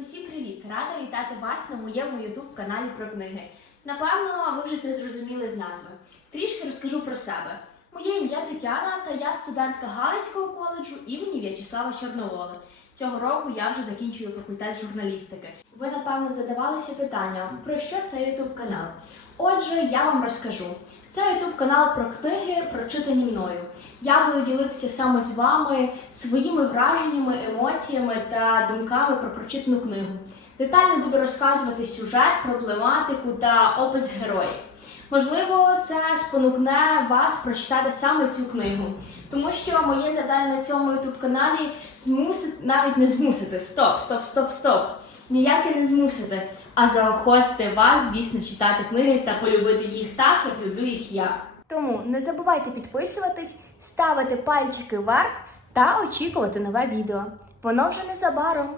Усім привіт! Рада вітати вас на моєму YouTube каналі про книги. Напевно, ви вже це зрозуміли з назви. Трішки розкажу про себе. Моє ім'я Тетяна, та я студентка Галицького коледжу імені В'ячеслава Чорноволи. Цього року я вже закінчую факультет журналістики. Ви напевно задавалися питанням, про що це youtube канал. Отже, я вам розкажу. Це youtube канал про книги, прочитані мною. Я буду ділитися саме з вами своїми враженнями, емоціями та думками про прочитану книгу. Детально буду розказувати сюжет, проблематику та опис героїв. Можливо, це спонукне вас прочитати саме цю книгу, тому що моє завдання на цьому youtube каналі змусити, навіть не змусити. Стоп, стоп, стоп, стоп. Ніяке не змусити, а заохотити вас, звісно, читати книги та полюбити їх так, як люблю їх я. Тому не забувайте підписуватись, ставити пальчики вверх та очікувати нове відео. Воно вже незабаром.